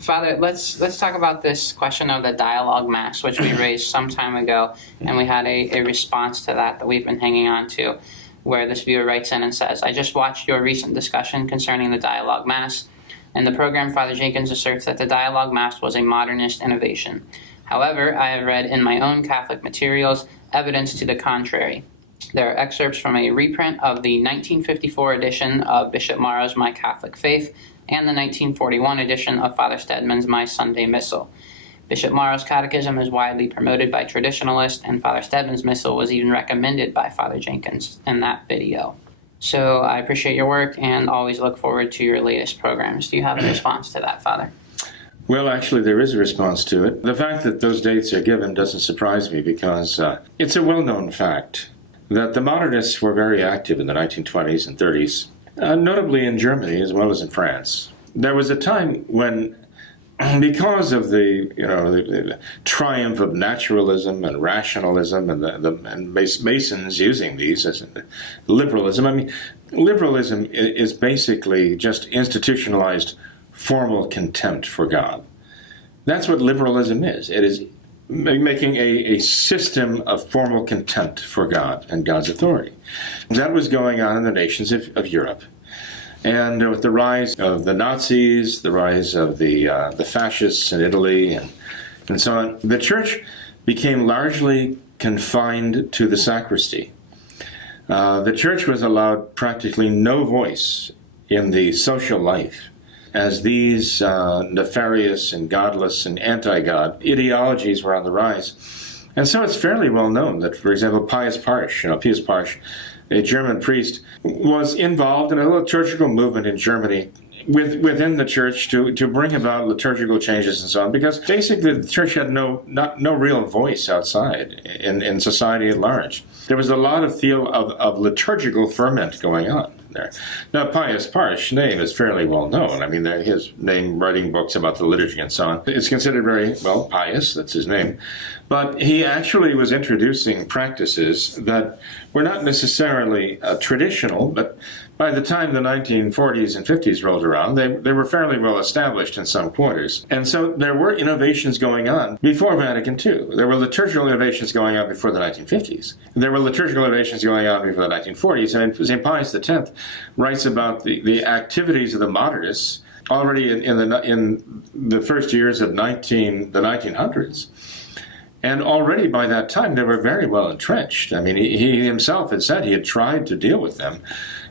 Father, let's talk about this question of the dialogue mass, which we raised some time ago, and we had a response to that we've been hanging on to, where this viewer writes in and says, I just watched your recent discussion concerning the dialogue mass. In the program, Father Jenkins asserts that the dialogue mass was a modernist innovation. However, I have read in my own Catholic materials evidence to the contrary. There are excerpts from a reprint of the 1954 edition of Bishop Morrow's My Catholic Faith and the 1941 edition of Father Stedman's My Sunday Missal. Bishop Morrow's catechism is widely promoted by traditionalists, and Father Stedman's Missal was even recommended by Father Jenkins in that video. So I appreciate your work and always look forward to your latest programs. Do you have a response to that, Father? Well, actually, there is a response to it. The fact that those dates are given doesn't surprise me because it's a well-known fact that the modernists were very active in the 1920s and 30s, notably in Germany as well as in France. There was a time when, because of the triumph of naturalism and rationalism and Masons using these as liberalism. I mean, liberalism is basically just institutionalized formal contempt for God. That's what liberalism is. It is making a system of formal contempt for God and God's authority. That was going on in the nations of Europe. And with the rise of the Nazis, the rise of the fascists in Italy, and so on, the church became largely confined to the sacristy. The church was allowed practically no voice in the social life, as these nefarious and godless and anti-God ideologies were on the rise. And so it's fairly well known that, for example, Pius Parsch, a German priest, was involved in a liturgical movement in Germany within the church to bring about liturgical changes and so on, because basically the church had no real voice outside in society at large. There was a lot of liturgical ferment going on there. Now, Pius Parsch's name is fairly well known. I mean, his name writing books about the liturgy and so on. It's considered very, well, pious, that's his name. But he actually was introducing practices that were not necessarily traditional, but by the time the 1940s and 50s rolled around, they were fairly well established in some quarters. And so there were innovations going on before Vatican II. There were liturgical innovations going on before the 1950s. There were liturgical innovations going on before the 1940s. And St. Pius X writes about the activities of the modernists already in the first years of the 1900s. And already by that time, they were very well entrenched. I mean, he himself had said he had tried to deal with them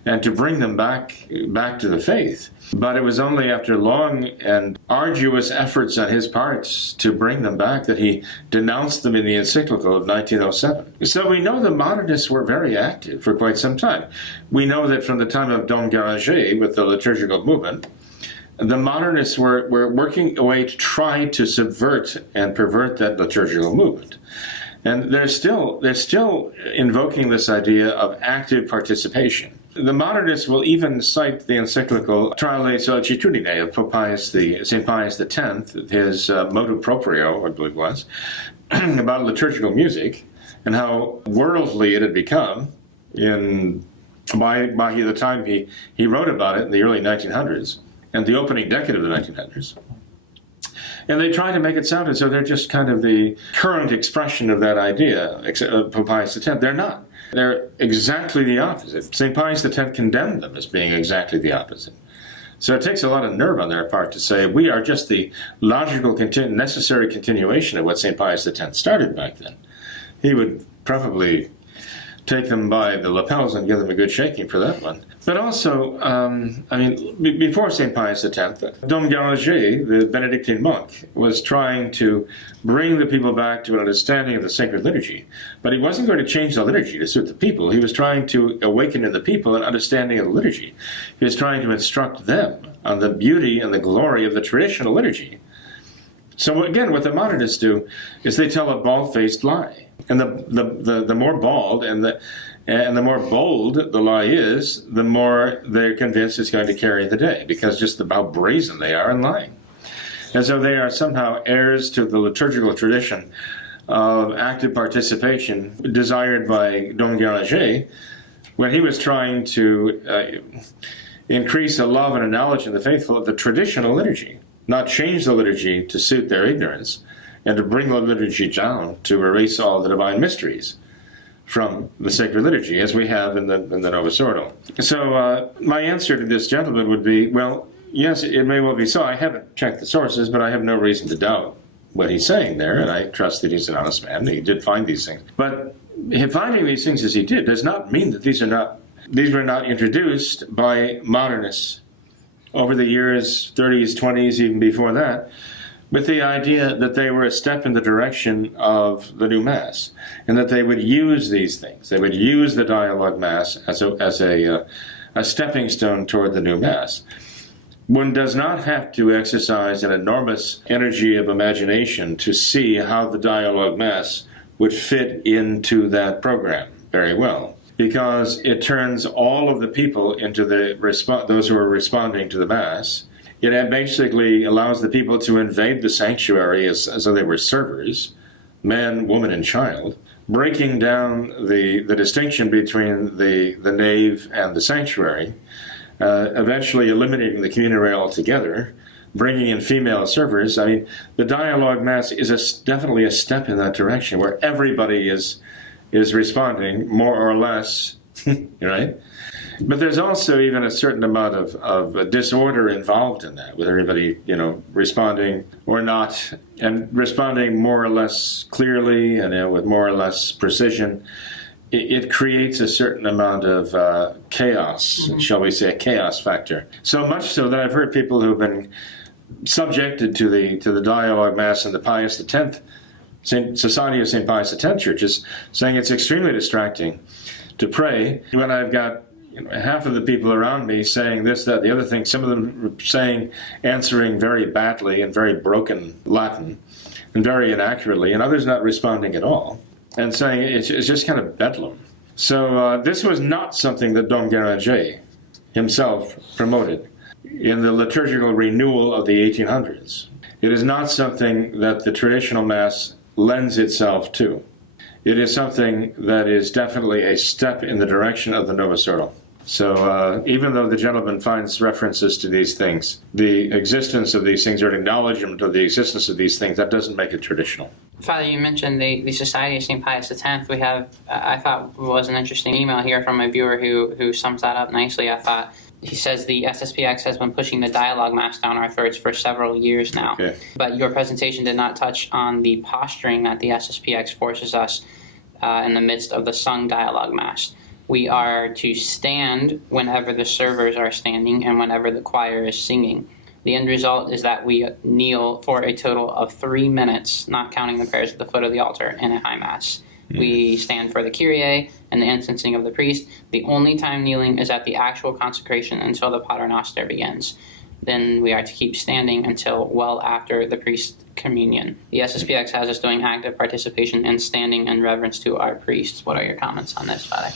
and to bring them back to the faith. But it was only after long and arduous efforts on his part to bring them back that he denounced them in the encyclical of 1907. So we know the modernists were very active for quite some time. We know that from the time of Dom Guéranger with the liturgical movement, the modernists were working away to try to subvert and pervert that liturgical movement. And they're still invoking this idea of active participation. The modernists will even cite the encyclical Trale Sollicitudine of St. Pius X, his motu proprio, I believe it was, about liturgical music and how worldly it had become by the time he wrote about it in the early 1900s and the opening decade of the 1900s. And they try to make it sound as though they're just kind of the current expression of that idea, Pope Pius X. They're not. They're exactly the opposite. St. Pius X condemned them as being exactly the opposite. So it takes a lot of nerve on their part to say, we are just the logical, necessary continuation of what St. Pius X started back then. He would probably take them by the lapels and give them a good shaking for that one. But also, before St. Pius X, Dom Guéranger, the Benedictine monk, was trying to bring the people back to an understanding of the sacred liturgy. But he wasn't going to change the liturgy to suit the people. He was trying to awaken in the people an understanding of the liturgy. He was trying to instruct them on the beauty and the glory of the traditional liturgy. So again, what the modernists do is they tell a bald-faced lie. And the more bald and the more bold the lie is, the more they're convinced it's going to carry the day, because just how brazen they are in lying. And so they are somehow heirs to the liturgical tradition of active participation desired by Dom Guéranger when he was trying to increase a love and a knowledge of the faithful of the traditional liturgy. not change the liturgy to suit their ignorance, and to bring the liturgy down to erase all the divine mysteries from the sacred liturgy, as we have in the Novus Ordo. So my answer to this gentleman would be, well, yes, it may well be so. I haven't checked the sources, but I have no reason to doubt what he's saying there, and I trust that he's an honest man. He did find these things. But finding these things as he did does not mean that these were not introduced by modernists over the years, 30s, 20s, even before that, with the idea that they were a step in the direction of the new Mass, and that they would use these things. They would use the dialogue Mass as a stepping stone toward the new Mass. One does not have to exercise an enormous energy of imagination to see how the dialogue Mass would fit into that program very well, because it turns all of the people into those who are responding to the Mass. It basically allows the people to invade the sanctuary as though they were servers, man, woman, and child, breaking down the distinction between the nave and the sanctuary, eventually eliminating the community altogether, bringing in female servers. I mean, the dialogue Mass is definitely a step in that direction, where everybody is responding, more or less, right? But there's also even a certain amount of disorder involved in that, with everybody, responding or not, and responding more or less clearly and with more or less precision. It creates a certain amount of chaos, shall we say, a chaos factor. So much so that I've heard people who've been subjected to the dialogue Mass in the Pius X, Society of St. Pius X churches, saying it's extremely distracting to pray when I've got half of the people around me saying this, that, the other thing, some of them answering very badly and very broken Latin and very inaccurately, and others not responding at all, and saying it's just kind of bedlam. So this was not something that Dom Guéranger himself promoted in the liturgical renewal of the 1800s. It is not something that the traditional Mass lends itself to. It is something that is definitely a step in the direction of the Novus Ordo. So even though the gentleman finds references to these things, the existence of these things, or an acknowledgement of the existence of these things, that doesn't make it traditional. Father, you mentioned the Society of St. Pius X. We have, I thought, was an interesting email here from a viewer who sums that up nicely. I thought he says the SSPX has been pushing the dialogue Mass down our throats for several years now. Okay. But your presentation did not touch on the posturing that the SSPX forces us in the midst of the sung dialogue Mass. We are to stand whenever the servers are standing and whenever the choir is singing. The end result is that we kneel for a total of 3 minutes, not counting the prayers at the foot of the altar in a high Mass. Mm-hmm. We stand for the Kyrie and the instancing of the priest. The only time kneeling is at the actual consecration until the Pater Noster begins. Then we are to keep standing until well after the priest's communion. The SSPX has us doing active participation and standing in reverence to our priests. What are your comments on this, Father?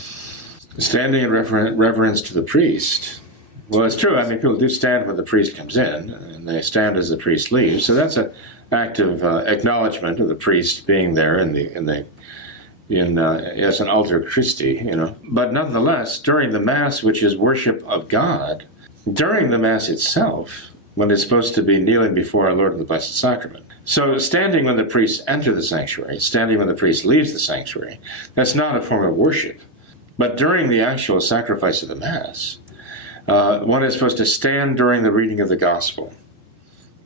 Standing in reverence to the priest. Well, it's true. I mean, people do stand when the priest comes in, and they stand as the priest leaves. So that's an act of acknowledgement of the priest being there as an alter Christi, But nonetheless, during the Mass, which is worship of God, during the Mass itself, when it's supposed to be kneeling before our Lord in the Blessed Sacrament. So standing when the priests enter the sanctuary, standing when the priest leaves the sanctuary, that's not a form of worship. But during the actual sacrifice of the Mass, one is supposed to stand during the reading of the Gospel.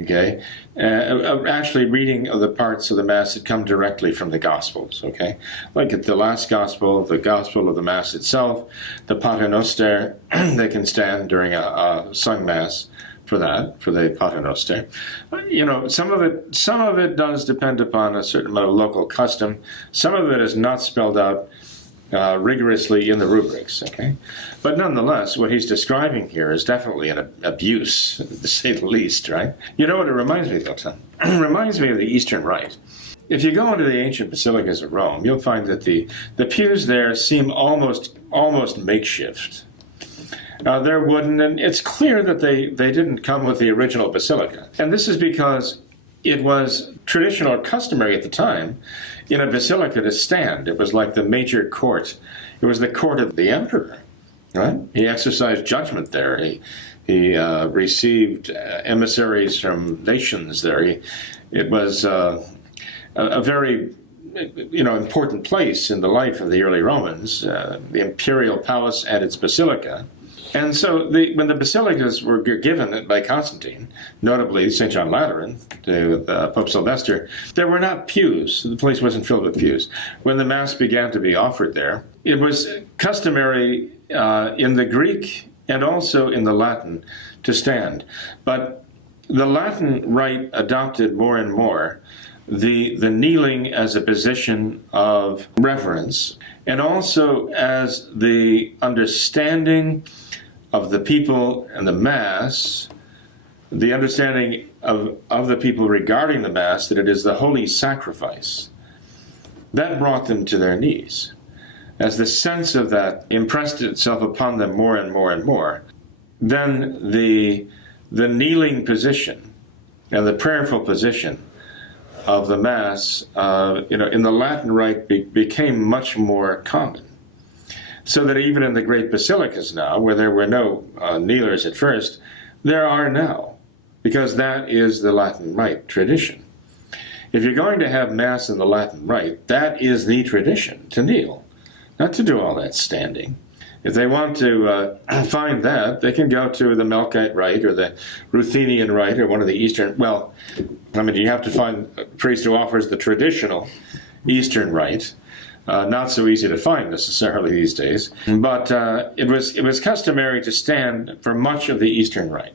Okay? Actually reading of the parts of the Mass that come directly from the Gospels. Okay? Like at the last Gospel, the Gospel of the Mass itself, the Pater Noster, they can stand during a sung Mass for the Pater Noster. Some of it does depend upon a certain amount of local custom. Some of it is not spelled out rigorously in the rubrics, okay? But nonetheless, what he's describing here is definitely an abuse, to say the least, right? You know what it reminds me of, Tom? It reminds me of the Eastern Rite. If you go into the ancient basilicas of Rome, you'll find that the pews there seem almost makeshift. They're wooden, and it's clear that they didn't come with the original basilica. And this is because it was traditional or customary at the time in a basilica to stand. It was like the major court. It was the court of the emperor, right? He exercised judgment there. He received emissaries from nations there. It was a very important place in the life of the early Romans, the imperial palace and its basilica. And so when the basilicas were given by Constantine, notably St. John Lateran to Pope Sylvester, there were not pews. The place wasn't filled with pews. When the Mass began to be offered there, it was customary in the Greek and also in the Latin to stand. But the Latin rite adopted more and more the kneeling as a position of reverence, and also as the understanding of the people and the Mass, the understanding of the people regarding the Mass, that it is the holy sacrifice. That brought them to their knees. As the sense of that impressed itself upon them more and more and more, then the kneeling position and the prayerful position of the Mass, in the Latin rite became much more common. So that even in the great basilicas now, where there were no kneelers at first, there are now, because that is the Latin rite tradition. If you're going to have Mass in the Latin rite, that is the tradition, to kneel, not to do all that standing. If they want to find that, they can go to the Melkite rite or the Ruthenian rite or one of the Eastern, you have to find a priest who offers the traditional Eastern rite. Not so easy to find necessarily these days, but it was customary to stand for much of the Eastern Rite,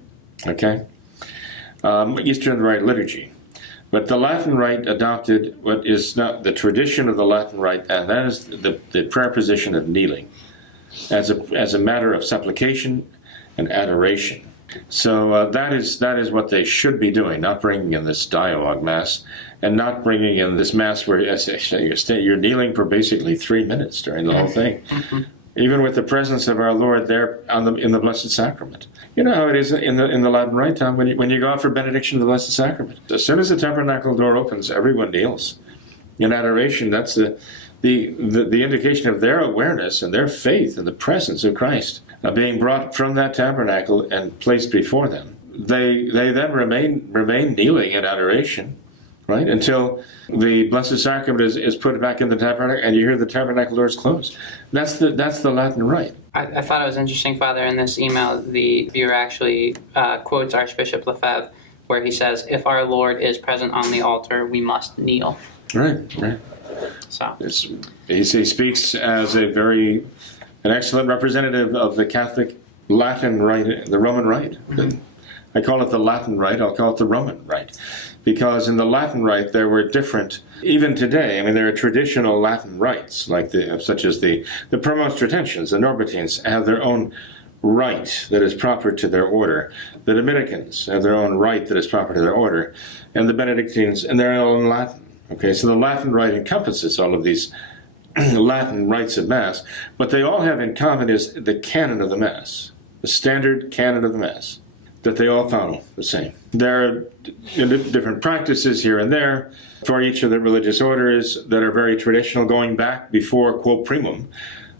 Eastern Rite liturgy. But the Latin Rite adopted what is not the tradition of the Latin Rite, and that is the prayer position of kneeling, as a matter of supplication and adoration. So that is what they should be doing, not bringing in this dialogue Mass, and not bringing in this Mass where you're kneeling for basically 3 minutes during the whole thing, even with the presence of our Lord there in the Blessed Sacrament. You know how it is in the Latin Rite, Tom, when you go out for benediction of the Blessed Sacrament. As soon as the tabernacle door opens, everyone kneels in adoration. That's the indication of their awareness and their faith in the presence of Christ being brought from that tabernacle and placed before them. They then remain kneeling in adoration, right, until the Blessed Sacrament is put back in the tabernacle and you hear the tabernacle doors close. That's the Latin rite. I thought it was interesting, Father, in this email, the viewer actually quotes Archbishop Lefebvre, where he says, if our Lord is present on the altar, we must kneel. Right. So he speaks as an excellent representative of the Catholic Latin rite, the Roman rite. I call it the Latin rite, I'll call it the Roman rite. Because in the Latin rite there were different, even today, there are traditional Latin rites, such as the Premonstratensians, the Norbertines have their own rite that is proper to their order. The Dominicans have their own rite that is proper to their order. And the Benedictines in their own Latin. Okay, so the Latin rite encompasses all of these Latin rites of Mass, but they all have in common is the canon of the Mass, the standard canon of the Mass, that they all follow the same. There are different practices here and there for each of the religious orders that are very traditional, going back before Quo Primum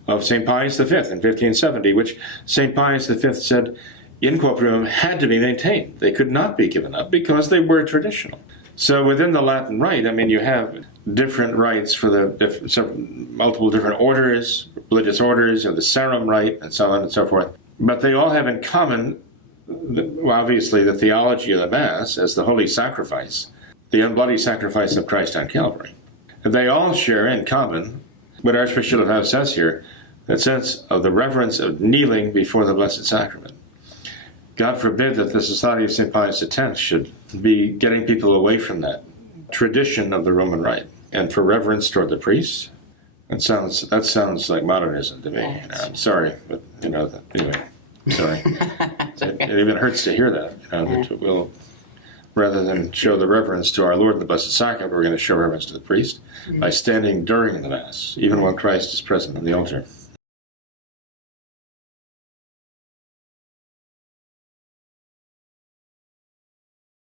of St. Pius V in 1570, which St. Pius V said in Quo Primum had to be maintained. They could not be given up because they were traditional. So within the Latin rite, you have different rites for multiple different orders, religious orders, or the Sarum rite, and so on and so forth. But they all have in common, obviously, the theology of the Mass as the holy sacrifice, the unbloody sacrifice of Christ on Calvary. And they all share in common what Archbishop Lefebvre says here, that sense of the reverence of kneeling before the Blessed Sacrament. God forbid that the Society of St. Pius X should be getting people away from that tradition of the Roman rite and for reverence toward the priests. That sounds like modernism to me. I'm sorry, but anyway, I'm sorry. It even hurts to hear that. That we'll, rather than show the reverence to our Lord in the Blessed Sacrament, we're going to show reverence to the priest by standing during the Mass, even while Christ is present on the altar.